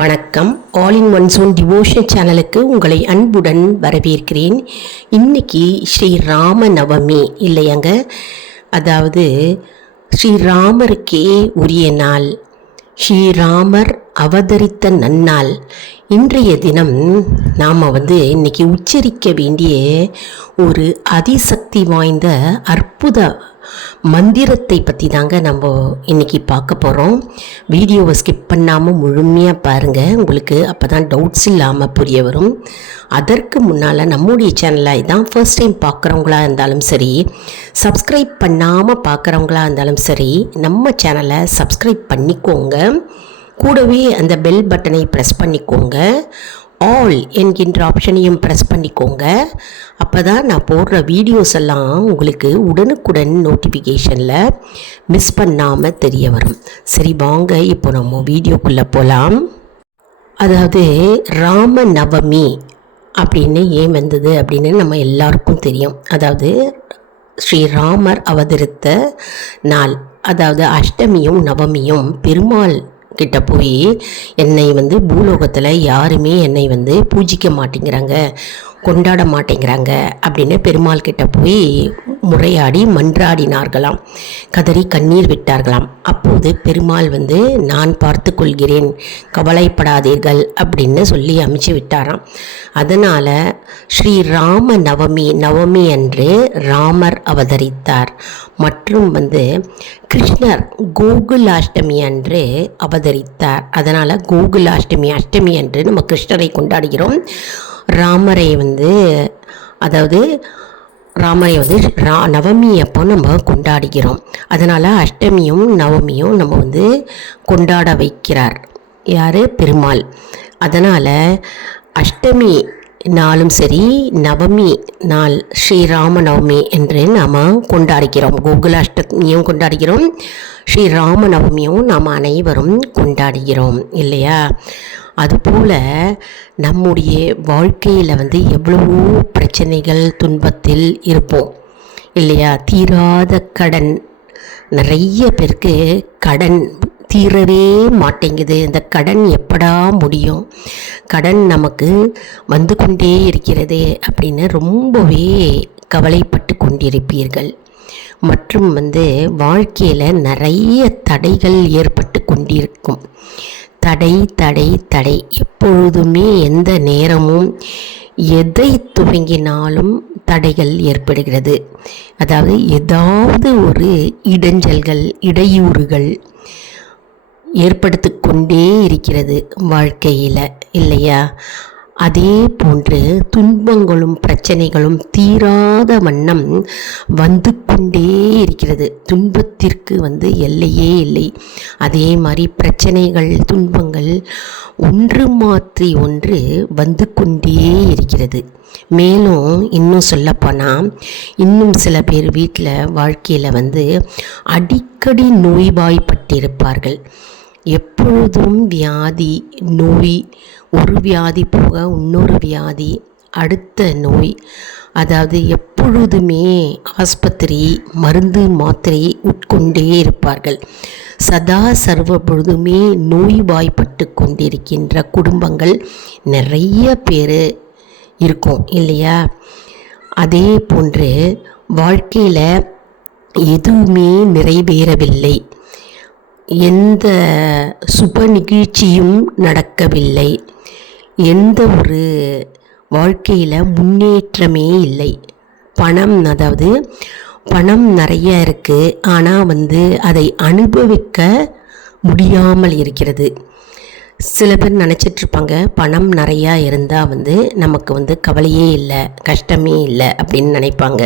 வணக்கம். All in one zone devotion சேனலுக்கு உங்களை அன்புடன் வரவேற்கிறேன். இன்னைக்கு ஸ்ரீ ராம நவமி இல்லையாங்க. அதாவது ஸ்ரீராமருக்கே உரிய நாள், ஸ்ரீராமர் அவதரித்த நன்னாள். இன்றைய தினம் நாம் இன்னைக்கு உச்சரிக்க வேண்டிய ஒரு அதிசக்தி வாய்ந்த அற்புத மந்திரத்தை பற்றி தாங்க நம்ம இன்றைக்கி பார்க்க போகிறோம். வீடியோவை ஸ்கிப் பண்ணாமல் முழுமையாக பாருங்கள், உங்களுக்கு அப்போ தான் டவுட்ஸ் இல்லாமல் புரிய வரும். அதற்கு முன்னால் நம்முடைய சேனலை இதான் ஃபர்ஸ்ட் டைம் பார்க்குறவங்களா இருந்தாலும் சரி, சப்ஸ்கிரைப் பண்ணாமல் பார்க்குறவங்களா இருந்தாலும் சரி, நம்ம சேனலை சப்ஸ்கிரைப் பண்ணிக்கோங்க. கூடவே அந்த பெல் பட்டனை ப்ரெஸ் பண்ணிக்கோங்க. ஆல் என்கின்ற ஆப்ஷனையும் ப்ரெஸ் பண்ணிக்கோங்க. அப்போ தான் நான் போடுற வீடியோஸ் எல்லாம் உங்களுக்கு உடனுக்குடன் நோட்டிஃபிகேஷனில் மிஸ் பண்ணாமல் தெரிய வரும். சரி வாங்க, இப்போ நம்ம வீடியோக்குள்ளே போகலாம். அதாவது ராம நவமி அப்படின்னு ஏன் வந்தது அப்படின்னு நம்ம எல்லாருக்கும் தெரியும். அதாவது ஸ்ரீராமர் அவதரித்த நாள், அதாவது அஷ்டமியும் நவமியும் பெருமாள் கிட்ட போய் என்னை பூலோகத்தில் யாருமே என்னை பூஜிக்க மாட்டேங்கிறாங்க, கொண்டாட மாட்டேங்கிறாங்க அப்படின்னு பெருமாள் கிட்ட போய் முறையாடி மன்றாடினார்களாம், கதறி கண்ணீர் விட்டார்களாம். அப்போது பெருமாள் நான் பார்த்து கொள்கிறேன், கவலைப்படாதீர்கள் அப்படின்னு சொல்லி அமுச்சு விட்டாராம். அதனால் ஸ்ரீராம நவமி அன்று ராமர் அவதரித்தார். மற்றும் கிருஷ்ணர் கோகுலாஷ்டமி அன்று அவதரித்தார். அதனால் கோகுலாஷ்டமி அஷ்டமி அன்று நம்ம கிருஷ்ணரை கொண்டாடுகிறோம். ராமரை நவமி அப்போ நம்ம கொண்டாடுகிறோம். அதனால் அஷ்டமியும் நவமியும் நம்ம கொண்டாட வைக்கிறார் யார்? பெருமாள். அதனால் அஷ்டமி நாளும் சரி, நவமி நாள் ஸ்ரீராம நவமி என்று நாம் கொண்டாடுகிறோம். கோகுலாஷ்டமியும் கொண்டாடுகிறோம், ஸ்ரீராம நவமியும் நாம் அனைவரும் கொண்டாடுகிறோம் இல்லையா? அதுபோல் நம்முடைய வாழ்க்கையில் எவ்வளவோ பிரச்சனைகள், துன்பத்தில் இருப்போம் இல்லையா? தீராத கடன், நிறைய பேருக்கு கடன் தீரவே மாட்டேங்குது. இந்த கடன் எப்படா முடியும், கடன் நமக்கு வந்து கொண்டே இருக்கிறது அப்படின்னு ரொம்பவே கவலைப்பட்டு கொண்டிருப்பீர்கள். மற்றும் வாழ்க்கையில் நிறைய தடைகள் ஏற்பட்டு கொண்டிருக்கும். தடை எப்பொழுதுமே எந்த நேரமும் எதை துவங்கினாலும் தடைகள் ஏற்படுகிறது. அதாவது ஏதாவது ஒரு இடைஞ்சல்கள், இடையூறுகள் ஏற்படுத்தி கொண்டே இருக்கிறது வாழ்க்கையில் இல்லையா? அதே போன்று துன்பங்களும் பிரச்சனைகளும் தீராத வண்ணம் வந்து கொண்டே இருக்கிறது. துன்பத்திற்கு எல்லையே இல்லை. அதே மாதிரி பிரச்சனைகள், துன்பங்கள் ஒன்று மாற்றி ஒன்று வந்து கொண்டே இருக்கிறது. மேலும் இன்னும் சொல்லப்போனால், இன்னும் சில பேர் வீட்டில் வாழ்க்கையில் அடிக்கடி நோய்வாய்ப்பட்டிருப்பார்கள். எப்பொழுதும் வியாதி, நோய், ஒரு வியாதி போக இன்னொரு வியாதி, அடுத்த நோய். அதாவது எப்பொழுதுமே ஆஸ்பத்திரி, மருந்து மாத்திரை உட்கொண்டே இருப்பார்கள். சதா சர்வ பொழுதுமே நோய்வாய்ப்பட்டு கொண்டிருக்கின்ற குடும்பங்கள் நிறைய பேர் இருக்கும் இல்லையா? அதே போன்று வாழ்க்கையில் எதுவுமே நிறைவேறவில்லை, எந்த சுப நிகழ்ச்சியும் நடக்கவில்லை, எந்த ஒரு வாழ்க்கையில் முன்னேற்றமே இல்லை. அதாவது பணம் நிறைய இருக்குது, ஆனால் அதை அனுபவிக்க முடியாமல் இருக்கிறது. சில பேர் நினச்சிட்ருப்பாங்க, பணம் நிறையா இருந்தால் நமக்கு கவலையே இல்லை, கஷ்டமே இல்லை அப்படின்னு நினைப்பாங்க.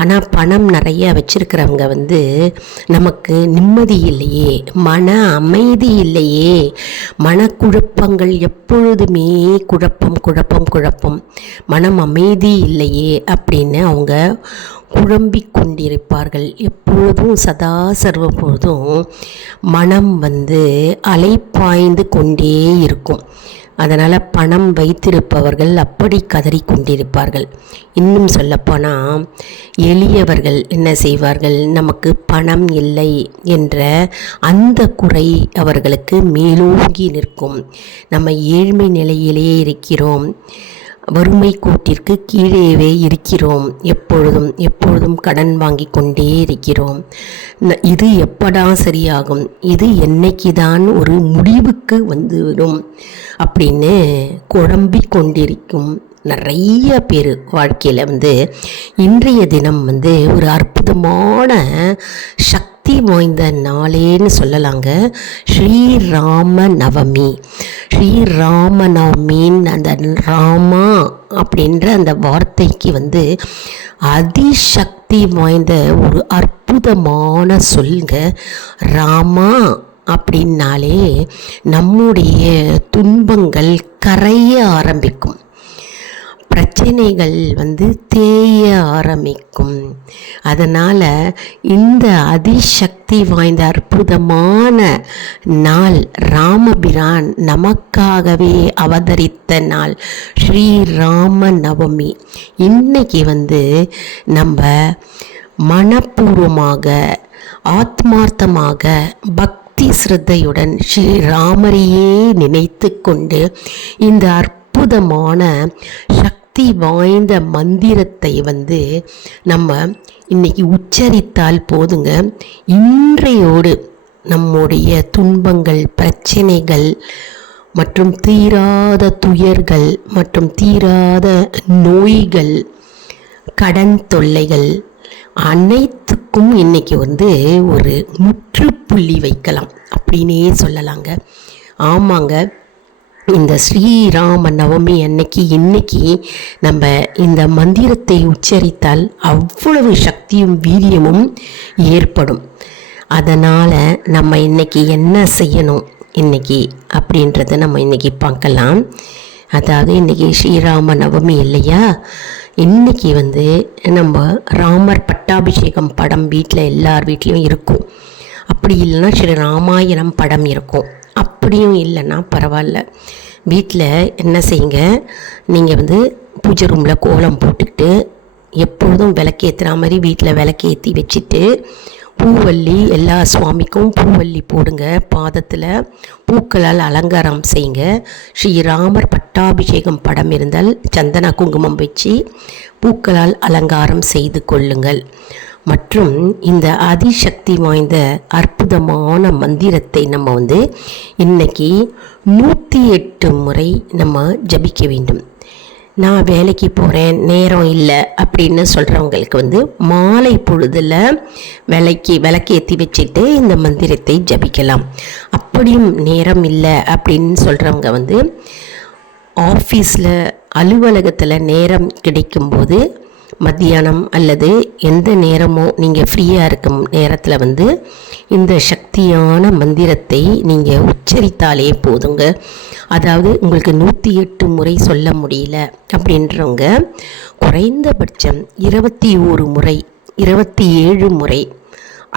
ஆனால் பணம் நிறையா வச்சுருக்கிறவங்க நமக்கு நிம்மதி இல்லையே, மன அமைதி இல்லையே, மனக்குழப்பங்கள் எப்பொழுதுமே குழப்பம், மனம் அமைதி இல்லையே அப்படின்னு அவங்க குழம்பிக் கொண்டிருப்பார்கள். எப்பொழுதும் சதா சர்வப்பொழுதும் மனம் அலைப்பாய்ந்து கொண்டே இருக்கும். அதனால் பணம் வைத்திருப்பவர்கள் அப்படி கதறி கொண்டிருப்பார்கள். இன்னும் சொல்லப்போனால் எளியவர்கள் என்ன செய்வார்கள், நமக்கு பணம் இல்லை என்ற அந்த குறை அவர்களுக்கு மேலோங்கி நிற்கும். நம்ம ஏழ்மை நிலையிலே இருக்கிறோம், வறுமை கோட்டிற்கு கீழேவே இருக்கிறோம், எப்பொழுதும் கடன் வாங்கி கொண்டே இருக்கிறோம். இது எப்படா சரியாகும், இது என்னைக்கு தான் ஒரு முடிவுக்கு வந்துவிடும் அப்படின்னு குழம்பிக் கொண்டிருக்கும் நிறைய பேர் வாழ்க்கையில் இன்றைய தினம் ஒரு அற்புதமான சக்தி வாய்ந்த நாளேன்னு சொல்லலாங்க. ஸ்ரீராம நவமி. ஸ்ரீராம நவமின்னு அந்த ராமா அப்படின்ற அந்த வார்த்தைக்கு அதிசக்தி வாய்ந்த ஒரு அற்புதமான சொல்லுங்க. ராமா அப்படின்னாலே நம்முடைய துன்பங்கள் கரைய ஆரம்பிக்கும், பிரச்சனைகள் தேய ஆரம்பிக்கும். அதனால் இந்த அதிசக்தி வாய்ந்த அற்புதமான நாள், ராமபிரான் நமக்காகவே அவதரித்த நாள் ஸ்ரீராம நவமி. இன்னைக்கு நம்ம மனப்பூர்வமாக ஆத்மார்த்தமாக பக்தி சிரத்தையுடன் ஸ்ரீராமரையே நினைத்து கொண்டு இந்த அற்புதமான சக்தி வாய்ந்த மந்திரத்தை நம்ம இன்னைக்கு உச்சரித்தால் போதுங்க. இன்றையோடு நம்முடைய துன்பங்கள், பிரச்சனைகள் மற்றும் தீராத துயர்கள் மற்றும் தீராத நோய்கள், கடன் தொல்லைகள் அனைத்துக்கும் இன்னைக்கு ஒரு முற்றுப்புள்ளி வைக்கலாம் அப்படின்னே சொல்லலாங்க. ஆமாங்க, இந்த ஸ்ரீராம நவமி இன்னைக்கு நம்ம இந்த மந்திரத்தை உச்சரித்தால் அவ்வளவு சக்தியும் வீரியமும் ஏற்படும். அதனால் நம்ம இன்னைக்கு என்ன செய்யணும் அப்படின்றத நம்ம இன்னைக்கு பார்க்கலாம். அதாவது இன்னைக்கு ஸ்ரீராம நவமி இல்லையா, இன்னைக்கு நம்ம ராமர் பட்டாபிஷேகம் படம் வீட்டில் எல்லார் வீட்லேயும் இருக்கும். அப்படி இல்லைன்னா ஸ்ரீ ராமாயணம் படம் இருக்கும். அப்படியும் இல்லைன்னா பரவாயில்ல, வீட்டில் என்ன செய்யுங்க, நீங்கள் பூஜை ரூமில் கோலம் போட்டுக்கிட்டு எப்பொழுதும் விளக்கேற்றுற மாதிரி வீட்டில் விளக்கேற்றி வச்சுட்டு பூவல்லி, எல்லா சுவாமிக்கும் பூவல்லி போடுங்க, பாதத்தில் பூக்களால் அலங்காரம் செய்யுங்க. ஸ்ரீராமர் பட்டாபிஷேகம் படம் இருந்தால் சந்தன குங்குமம் வச்சு பூக்களால் அலங்காரம் செய்து கொள்ளுங்கள். மற்றும் இந்த அதிசக்தி வாய்ந்த அற்புதமான மந்திரத்தை நம்ம இன்னைக்கு 108 முறை நம்ம ஜபிக்க வேண்டும். நான் வேலைக்கு போகிறேன், நேரம் இல்லை அப்படின்னு சொல்கிறவங்களுக்கு மாலை பொழுதில் விளக்கேற்றி வச்சுட்டு இந்த மந்திரத்தை ஜபிக்கலாம். அப்படியும் நேரம் இல்லை அப்படின்னு சொல்கிறவங்க ஆஃபீஸில் அலுவலகத்தில் நேரம் கிடைக்கும்போது மத்தியானம் அல்லது எந்த நேரமோ நீங்கள் ஃப்ரீயாக இருக்கும் நேரத்தில் இந்த சக்தியான மந்திரத்தை நீங்கள் உச்சரித்தாலே போதுங்க. அதாவது உங்களுக்கு 108 முறை சொல்ல முடியல அப்படின்றவங்க குறைந்தபட்சம் 21 முறை, 27 முறை,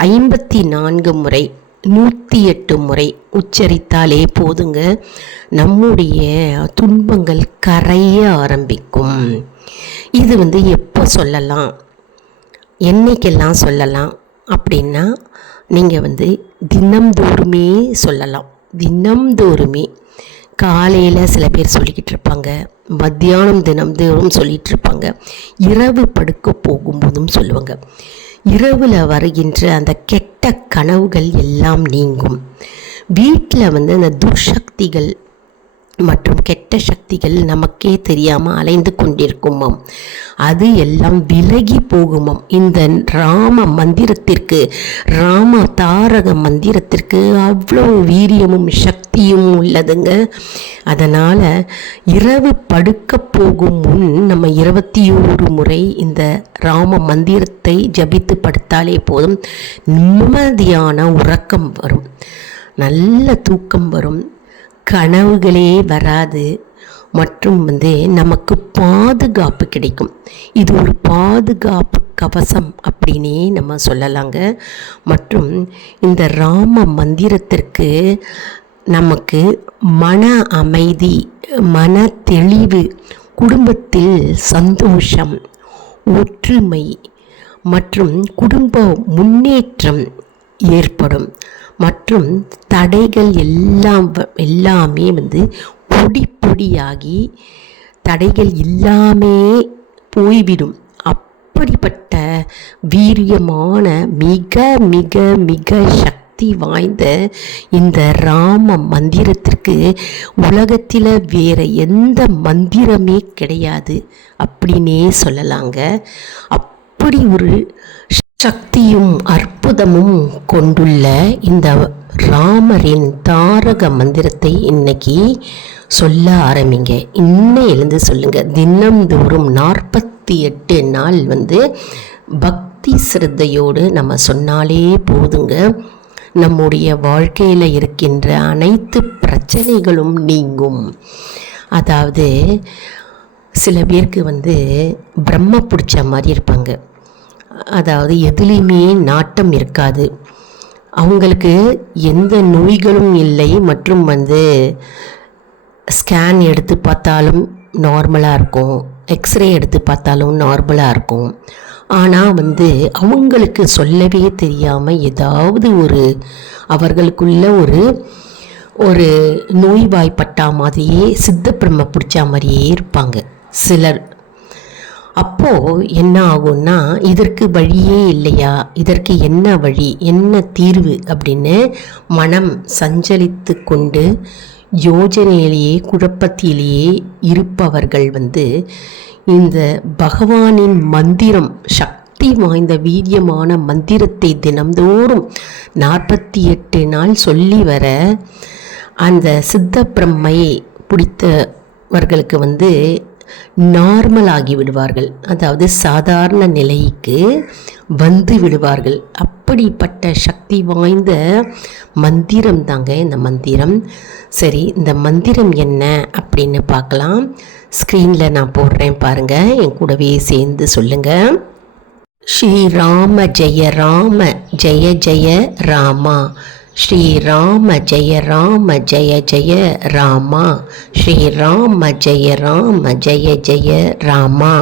54 முறை, 108 முறை உச்சரித்தாலே போதுங்க. நம்முடைய துன்பங்கள் கரைய ஆரம்பிக்கும். இது எப்போ சொல்லலாம், என்னைக்கெல்லாம் சொல்லலாம் அப்படின்னா, நீங்கள் தினம்தோறுமே சொல்லலாம். தினம்தோறுமே காலையில் சில பேர் சொல்லிக்கிட்டு இருப்பாங்க, மத்தியானம் தினம்தோறும் சொல்லிகிட்டு இருப்பாங்க, இரவு படுக்க போகும்போதும் சொல்லுவாங்க. இரவில் வருகின்ற அந்த கெட்ட கனவுகள் எல்லாம் நீங்கும். வீட்டில் அந்த துர்சக்திகள் மற்றும் கெட்ட சக்திகள் நமக்கே தெரியாமல் அலைந்து கொண்டிருக்குமாம், அது எல்லாம் விலகி போகுமாம். இந்த ராம மந்திரத்திற்கு, ராம தாரக மந்திரத்திற்கு அவ்வளோ வீரியமும் சக்தியும் உள்ளதுங்க. அதனால் இரவு படுக்க போகும் முன் நம்ம 21 முறை இந்த ராம மந்திரத்தை ஜபித்து படுத்தாலே போதும், நிம்மதியான உறக்கம் வரும், நல்ல தூக்கம் வரும், கனவுகளே வராது. மற்றும் நமக்கு பாதுகாப்பு கிடைக்கும். இது ஒரு பாதுகாப்பு கவசம் அப்படின்னே நம்ம சொல்லலாங்க. மற்றும் இந்த ராம மந்திரத்திற்கு நமக்கு மன அமைதி, மன தெளிவு, குடும்பத்தில் சந்தோஷம், ஒற்றுமை மற்றும் குடும்ப முன்னேற்றம் ஏற்படும். மற்றும் தடைகள் எல்லாமே பொடி பொடியாகி தடைகள் இல்லாமே போய்விடும். அப்படிப்பட்ட வீரியமான மிக மிக மிக சக்தி வாய்ந்த இந்த ராம மந்திரத்திற்கு உலகத்தில் வேற எந்த மந்திரமே கிடையாது அப்படின்னே சொல்லலாங்க. அப்படி ஒரு சக்தியும் அற்புதமும் கொண்டுள்ள இந்த ராமரின் தாரக மந்திரத்தை இன்னைக்கு சொல்ல ஆரம்பிங்க. இன்னையிலிருந்து சொல்லுங்க. தினம்தோறும் 48 நாள் பக்தி சிரத்தையோடு நம்ம சொன்னாலே போதுங்க. நம்முடைய வாழ்க்கையில் இருக்கின்ற அனைத்து பிரச்சனைகளும் நீங்கும். அதாவது சில பேருக்கு பிரம்ம பிடிச்ச மாதிரி இருப்பாங்க. அதாவது எதுலேயுமே நாட்டம் இருக்காது. அவங்களுக்கு எந்த நோய்களும் இல்லை. மற்றும் ஸ்கேன் எடுத்து பார்த்தாலும் நார்மலாக இருக்கும், எக்ஸ்ரே எடுத்து பார்த்தாலும் நார்மலாக இருக்கும். ஆனால் அவங்களுக்கு சொல்லவே தெரியாமல் ஏதாவது அவர்களுக்குள்ள ஒரு நோய்வாய்ப்பட்டா மாதிரியே சித்த பிரம்ம பிடிச்ச மாதிரியே இருப்பாங்க சிலர். அப்போது என்ன ஆகும்னா, இதற்கு வழியே இல்லையா, இதற்கு என்ன வழி, என்ன தீர்வு அப்படின்னு மனம் சஞ்சலித்து கொண்டு யோஜனையிலேயே குழப்பத்திலேயே இருப்பவர்கள் இந்த பகவானின் மந்திரம், சக்தி வாய்ந்த வீரியமான மந்திரத்தை தினம்தோறும் 48 நாள் சொல்லி வர அந்த சித்த பிரம்மை பிடித்தவர்களுக்கு நார்மல் ஆகி விடுவார்கள். அதாவது சாதாரண நிலைக்கு விடுவார்கள். அப்படிப்பட்ட சக்தி வாய்ந்த மந்திரம் தாங்க இந்த மந்திரம். சரி, இந்த மந்திரம் என்ன அப்படின்னு பார்க்கலாம். ஸ்க்ரீனில் நான் போடுறேன் பாருங்கள், என் கூடவே சேர்ந்து சொல்லுங்கள். ஸ்ரீராம ஜெய ராம ஜெய ஜெய ராமா, ஸ்ரீராம ஜெய ராம ஜெய ஜெய ராமா, ஸ்ரீராம ஜெய ராம ஜெய ஜெய ராமா.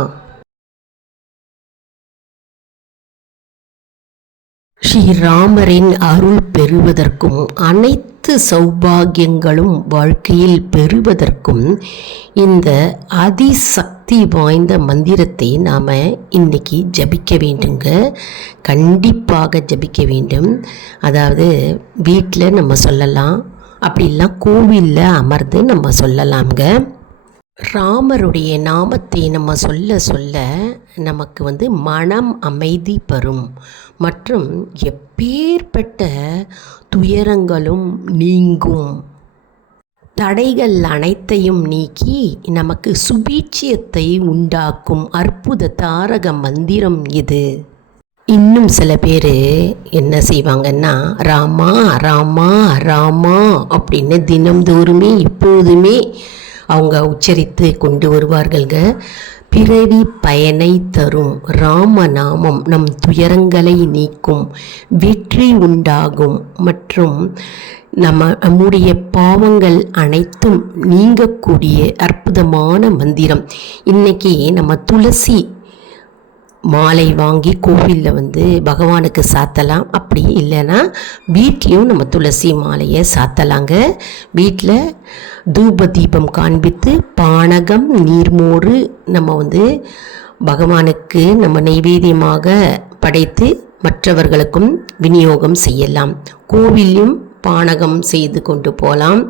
ஸ்ரீராமரின் அருள் பெறுவதற்கும் அனைத்து சௌபாகியங்களும் வாழ்க்கையில் பெறுவதற்கும் இந்த அதிசக்தி வாய்ந்த மந்திரத்தை நாம் இன்னைக்கு ஜபிக்க வேண்டுங்க. கண்டிப்பாக ஜபிக்க வேண்டும். அதாவது வீட்டில் நம்ம சொல்லலாம், அப்படிலாம் கோவிலில் அமர்ந்து நம்ம சொல்லலாம்ங்க. ராமருடைய நாமத்தை நம்ம சொல்ல சொல்ல நமக்கு மனம் அமைதி பெறும். மற்றும் எப்பேற்பட்ட துயரங்களும் நீங்கும். தடைகள் அனைத்தையும் நீக்கி நமக்கு சுபீட்சியத்தை உண்டாக்கும் அற்புத தாரக மந்திரம் இது. இன்னும் சில பேர் என்ன செய்வாங்கன்னா, ராமா ராமா ராமா அப்படின்னு தினம்தோறுமே எப்போதுமே அவங்க உச்சரித்து கொண்டு வருவார்கள்ங்க. பிறவி பயனை தரும் ராமநாமம் நம் துயரங்களை நீக்கும், வெற்றி உண்டாகும் மற்றும் நம்முடைய பாவங்கள் அனைத்தும் நீங்கக்கூடிய அற்புதமான மந்திரம். இன்னைக்கு நம்ம துளசி மாலை வாங்கி கோவிலில் பகவானுக்கு சாத்தலாம். அப்படி இல்லைன்னா வீட்லேயும் நம்ம துளசி மாலையை சாத்தலாங்க. வீட்டில் தூப தீபம் காண்பித்து பானகம் நீர்மோறு நம்ம பகவானுக்கு நம்ம நைவேத்தியமாக படைத்து மற்றவர்களுக்கும் விநியோகம் செய்யலாம். கோவிலையும் பானகம் செய்து கொண்டு போகலாம்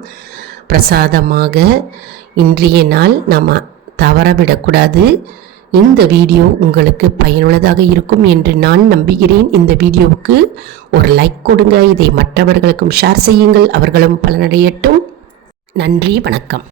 பிரசாதமாக. இன்றைய நாள் நம்ம தவறவிடக்கூடாது. இந்த வீடியோ உங்களுக்கு பயனுள்ளதாக இருக்கும் என்று நான் நம்புகிறேன். இந்த வீடியோவுக்கு ஒரு லைக் கொடுங்க. இதை மற்றவர்களுக்கும் ஷேர் செய்யுங்கள். அவர்களும் பலனடையட்டும். நன்றி, வணக்கம்.